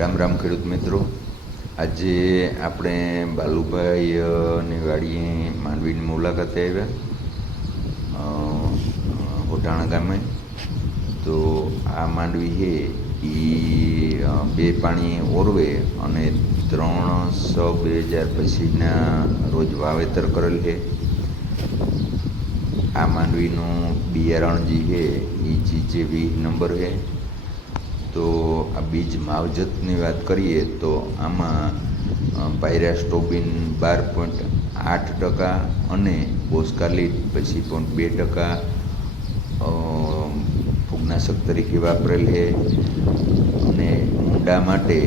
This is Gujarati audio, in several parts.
રામ રામ ખેડૂત મિત્રો. આજે આપણે બાલુભાઈની વાડીએ માંડવીની મુલાકાતે આવ્યા હોટાણા ગામે. તો આ માંડવી છે એ 2 પાણી ઓરવે અને 3/6/2025 રોજ વાવેતર કરેલ છે. આ માંડવીનું બિયારણ જે છે એ GJ20 નંબર છે. તો આ બીજ માવજતની વાત કરીએ તો આમાં પાયરાસ્ટોબિન 12.8% અને બોસ્કાલિટ 25.2% ફૂગનાશક તરીકે વાપરેલ છે. અને ઊંડા માટે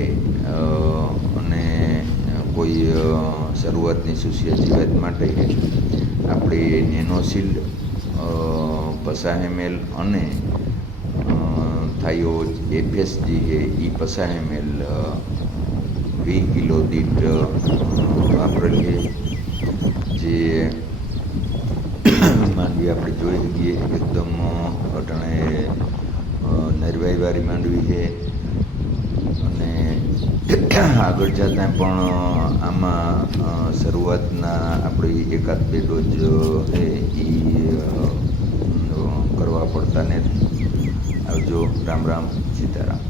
અને કોઈ શરૂઆતની સુસિયા જીવાત માટે આપણે નેનોશિલ્ડ 50 ml અને થાયો FS જે છે એ 50 ml 20 કિલો દીઠ વાપરેલ છે. જે માંડવી આપણે જોઈ શકીએ એકદમ અટાણે નરવાઈવાળી માંડવી છે. અને આગળ જતાં પણ આમાં શરૂઆતના આપણી 1-2 ડોઝ છે એ કરવા પડતા ને. આવજો. રામ રામ, સીતારામ.